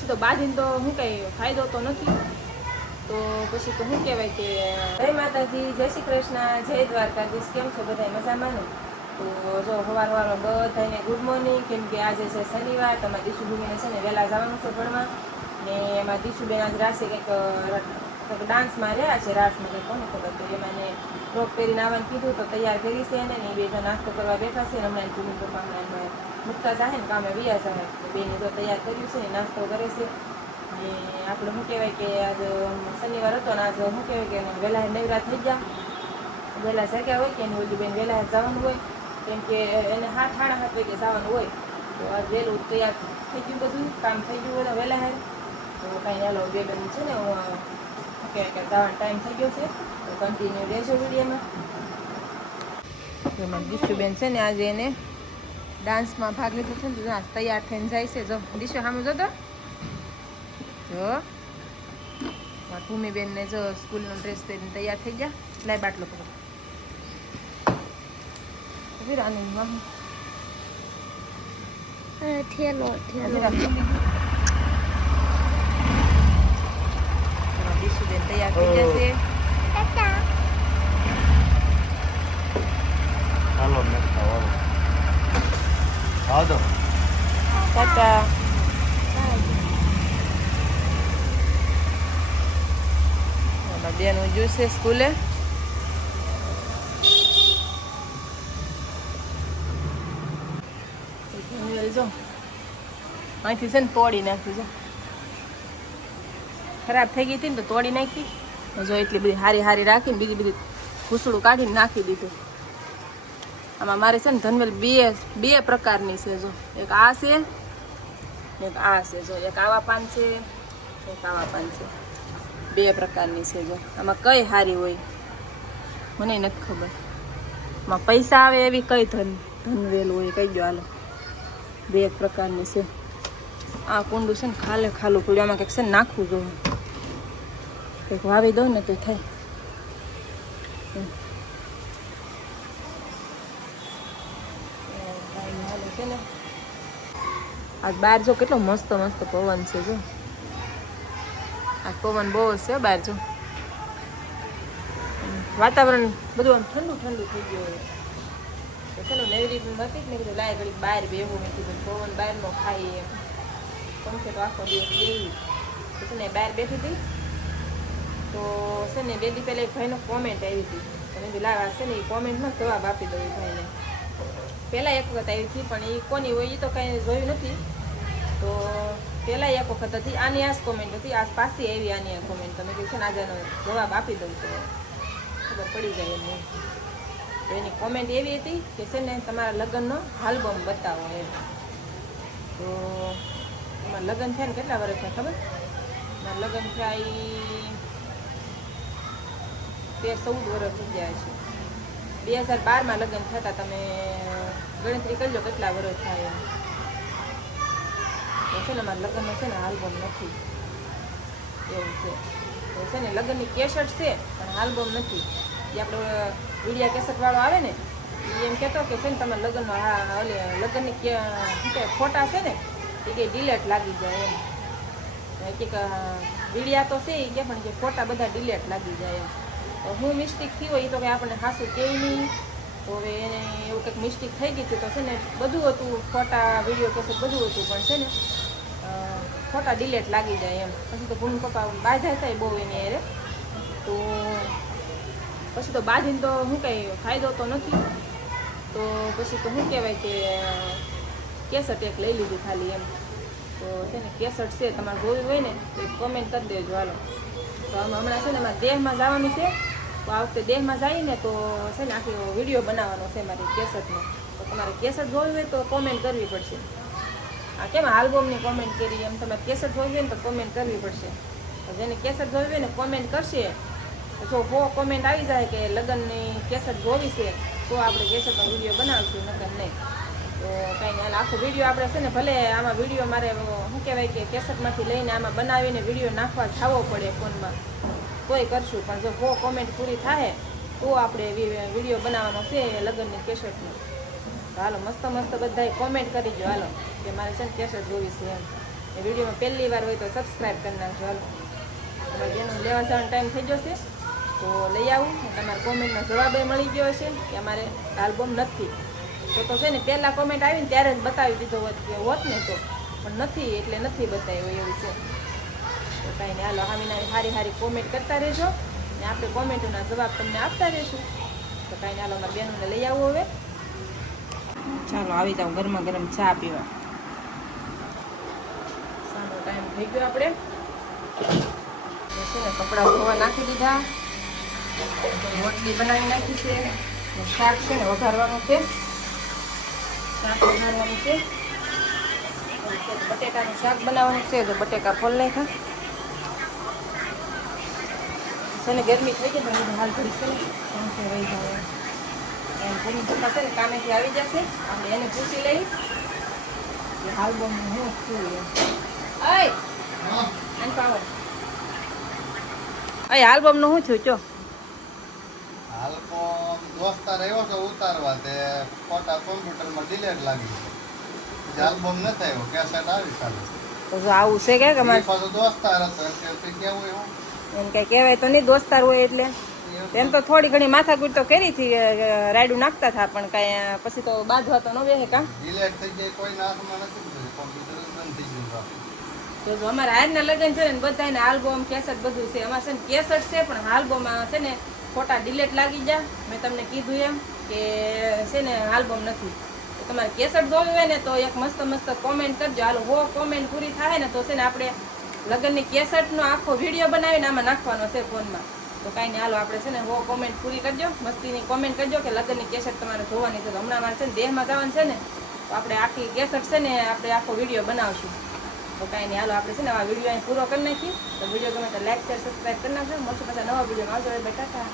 પછી તો બાંધીને તો શું કંઈ ફાયદો તો નથી. તો પછી તો શું કહેવાય કે જય માતાજી, જય શ્રી કૃષ્ણ, જય દ્વારકાધીશ. કેમ છો બધા? મજામાં ને? તો જો સવારમાં બધાને ગુડ મોર્નિંગ. કેમ કે આજે છે શનિવાર, તમારે દીશુભૂમિને છે ને વહેલા જવાનું છે ભણવા. ને એમાં દીશુબેન આજ રાસે કંઈક ડાન્સમાં રહ્યા છે, રાસમાં કંઈક કોને ખબર. તો એમાં એને ફ્રોક પહેરીને આવવાનું કીધું તો તૈયાર કરી છે એને. એ બે જો નાસ્તો કરવા બેઠા છે. હમણાં ભૂમિ પપ્પા હમણાં મૂકતા જાહે ને કામે વ્યા જાહે. તો બેને જો તૈયાર કર્યું છે ને નાસ્તો કરે છે. ને આપણે શું કહેવાય કે આજ શનિવાર હતો ને આજ શું કહેવાય કે વહેલા નવરા થઈ ગયા, વહેલા જાગ્યા હોય કે એને ઓલી બેન વહેલા જવાનું હોય. કેમ કે એને 7:30 વાગે જવાનું હોય. તો આજ વહેલું તૈયાર થઈ ગયું, બધું કામ થઈ ગયું હોય વહેલા હાર. તો કાંઈ હાલો બે બેન છે ને શું કહેવાય કે જવાનો ટાઈમ થઈ ગયો છે. તો કન્ટિન્યુ રહેજો વિડીયોમાં. એમાં દીશુબેન છે ને આજે એને ડાન્સમાં ભાગ લીધો છે ને, તો તૈયાર થઈને જાય છે. જો દીશુ સામે જો તો જો ભૂમિબેન ને જો સ્કૂલનો ડ્રેસ પહેરીને તૈયાર થઈ ગયા. લાય બાટલો પકડો. દીશુબેન તૈયાર થઈ જશે. હાલો મેં ખાવાનું ટાટા. બેન ઉજ્યું છે સ્કૂલે. જો અહીંથી છે ને તોડી નાખી. જો ખરાબ થઈ ગઈ હતી ને તો તોડી નાખી. જો એટલી બધી હારી હારી રાખીને બીજી બધી ઘૂસડું કાઢીને નાખી દીધું. આમાં મારે છે ને ધનવેલ બે પ્રકારની છે. જો એક આ છે, એક આ છે. જો એક આવા પાન છે, એક આવા પાન છે. બે પ્રકારની છે. જો આમાં કઈ સારી હોય મને નથી ખબર. આમાં પૈસા આવે એવી કઈ ધનવેલ હોય કઈ દો હાલો. બે પ્રકારની છે. આ કુંડું છે ને ખાલું પડ્યું. આમાં કંઈક છે ને નાખવું જોઈએ. કંઈક વાવી દઉં ને તો થાય. છે ને આજ બહાર જો કેટલો મસ્ત મસ્ત પવન છે. જો આજ પવન બહુ જ છે બહાર. જો વાતાવરણ બધું આમ ઠંડુ ઠંડુ થઈ ગયું હોય. તો છે ને નેવરી નથી ને કીધું લાય ઘડી બહાર બેવું. મેં કીધું પવન બહારનો ખાઈ એમ. પંખે તો આખો દિવસ બેવી. તો છે ને બહાર બેઠી હતી તો છે ને બે દી પહેલાં એક ભાઈનો કોમેન્ટ આવી હતી. તો મેં કીધું લાવ છે ને એ કોમેન્ટમાં જવાબ આપી દઉં એ ભાઈને. પહેલાં એક વખત આવી હતી પણ એ કોની હોય એ તો કાંઈ જોયું નથી. તો પહેલાં એક વખત હતી આની આ જ કોમેન્ટ હતી. આજ પાછી આવી આની આ કોમેન્ટ. તમે કહ્યું છે ને આજે એનો જવાબ આપી દઉં તો ખબર પડી જાય એમ. તો એની કોમેન્ટ એવી હતી કે છે ને તમારા લગ્નનો આલ્બમ બતાવો એમ. તો એમાં લગ્ન થયા ને કેટલા વર્ષ થયા ખબર? મારા લગ્ન થયા એ 13-14 વર્ષ થઈ ગયા છે. 2012માં લગ્ન થતા. તમે ગણતરી કરજો કેટલા વર્ષ થાય એમ. તો છે ને મારા લગ્નનો છે ને આલ્બમ નથી એવું છે. તો છે ને લગ્નની કેસેટ છે પણ આલ્બમ નથી. એ આપણો વિડીયા કેસેટવાળો આવે ને એ એમ કહેતો કે છે ને તમારા લગ્નનો લગ્નની ફોટા છે ને એ કંઈ ડિલેટ લાગી જાય એમ. કંઈક વિડીયા તો છે એ કે પણ કે ફોટા બધા ડિલેટ લાગી જાય એમ. તો હું મિસ્ટેક થઈ હોય એ તો કંઈ આપણને ખાસું કહે નહીં. તો હવે એને એવું કંઈક મિસ્ટેક થઈ ગઈ હતી. તો છે ને બધું હતું ફોટા વિડીયો કેસેટ બધું હતું પણ છે ને ફોટા ડિલેટ લાગી જાય એમ. પછી તો ભૂમિ પપ્પા બાંધ્યા થાય બહુ એની અરે. તો પછી તો બાંધીને તો શું કંઈ ફાયદો તો નથી. તો પછી તો શું કહેવાય કે કેસેટ એક લઈ લીધી ખાલી એમ. તો છે ને કેસેટ છે તમારે જોયું હોય ને તો એક કોમેન્ટ કરી દેજો હાલો. તો હમણાં છે ને અમારે દેહમાં જવાનું છે. તો આ વખતે દેહમાં જઈએ ને તો છે ને આખી વિડીયો બનાવવાનો છે મારી કેસેટનો. તો તમારે કેસેટ જોવી હોય તો કોમેન્ટ કરવી પડશે. આ કેમ આલ્બમની કોમેન્ટ કરી એમ તમારે કેસેટ જોવી હોય ને તો કોમેન્ટ કરવી પડશે. તો જેને કેસેટ જોવી હોય ને કોમેન્ટ કરશે. જો કોમેન્ટ આવી જાય કે લગ્નની કેસેટ જોવી છે તો આપણે કેસેટનો વિડીયો બનાવીશું, નકર નહીં. તો કાંઈ નહીં આખો વિડીયો આપણે છે ને ભલે આમાં વિડીયો મારે શું કહેવાય કે કેસેટમાંથી લઈને આમાં બનાવીને વિડીયો નાખવા જવો પડે ફોનમાં તોય કરશું. પણ જો કોમેન્ટ પૂરી થાય તો આપણે વિડીયો બનાવવાનો છે લગ્નની કેસેટનો. તો હાલો મસ્ત મસ્ત બધાએ કોમેન્ટ કરી દો હાલો કે મારે છે ને કેસેટ જોવી છે એમ. એ વિડીયોમાં પહેલી વાર હોય તો સબસ્ક્રાઈબ કરી નાખજો. હાલો તમારે જેનું લેવા જવાનો ટાઈમ થઈ જશે તો લઈ આવું. તમારા કોમેન્ટનો જવાબ મળી ગયો હશે કે અમારે આલ્બમ નથી. તો છે ને પહેલાં કોમેન્ટ આવીને ત્યારે જ બતાવી દીધો હોત કે હોત ને તો, પણ નથી એટલે નથી બતાવ્યું એવું છે. તો કાંઈ નહીં, હાલો હામીના સારી સારી કોમેન્ટ કરતા રહેજો ને આપણે કોમેન્ટોના જવાબ તમને આપતા રહીશું. તો કાંઈ નહીં, હાલો અમારા બહેનોને લઈ આવું હવે. ચાલો આવી જાઉં ગરમા ગરમ ચા પીવા. સાનો ટાઈમ થઈ ગયો. આપણે છે ને કપડાં ધોવા નાખી દીધા, રોટલી બનાવી નાખી છે, શાક છે ને વઘારવાનું છે. શાક વઘારવાનું છે, બટેકાનું શાક બનાવવાનું છે. તો બટેકા ફોલ નાખ્યા છે ને, ગરમી થઈ ગઈ તો હાલ ઘડી છે ને પંખે રહી જાય એમ. ભૂમિ પપ્પા છે ને કામેથી આવી જશે, આપણે એને પૂછી લઈ કે હાલ બમ હું છું એમ. અય પાવો અય આલ્બમનું શું થયું? ચો આલ્બમ દોસ્તાર આવ્યો છે ઉતારવા, તે ફોટા કોમ્પ્યુટરમાં ડિલેટ લાગી છે. આલ્બમ નથી આવ્યો, કેસેટ આવી ચાલુ. તો જો આવું છે કે અમારે પાછો દોસ્તાર હતો એટલે કેવું એવું એમ કઈ કહેવાય તો નહીં, દોસ્તાર હોય એટલે. એમ તો થોડી ઘણી માથાકૂટ તો કરી હતી, રાયડું નાખતા હતા, પણ કાંઈ પછી તો બાંધવા તો ન બેસે કાં. ડિલેટ થઈ જાય, કોઈના હાથમાં નથી બધું, કોમ્પ્યુટર બંધ થઈ ગયું. તો જો અમારા હારના લગ્ન છે ને બધાને આલ્બમ કેસેટ બધું છે. અમારે છે ને કેસેટ છે પણ આલ્બમમાં છે ને ફોટા ડિલેટ લાગી જાય. મેં તમને કીધું એમ કે છે ને આલ્બમ નથી. તો તમારે કેસેટ જોવી હોય ને તો એક મસ્ત મસ્ત કોમેન્ટ કરજો. હાલો 100 કોમેન્ટ પૂરી થાય ને તો છે ને આપણે લગ્નની કેસેટનો આખો વિડીયો બનાવીને આમાં નાખવાનો છે ફોનમાં. તો કાંઈ નહીં, હાલો આપણે છે ને 100 કોમેન્ટ પૂરી કરજો, મસ્તીની કોમેન્ટ કરજો કે લગ્નની કેસેટ તમારે જોવાની છે. તો હમણાં મારે છે ને દેહમાં જવાનું છે ને, તો આપણે આખી કેસેટ છે ને આપણે આખો વિડીયો બનાવશું. તો કાંઈ નહીં, હાલો આપણે છે ને આ વિડીયો અહીં પૂરો કરી નાખીએ. તો વિડીયો ગમે તો લાઈક શેર સબસ્ક્રાઈબ કરી નાખજો. મળશું પાછા નવા વિડીયોમાં. આવજો બેટા.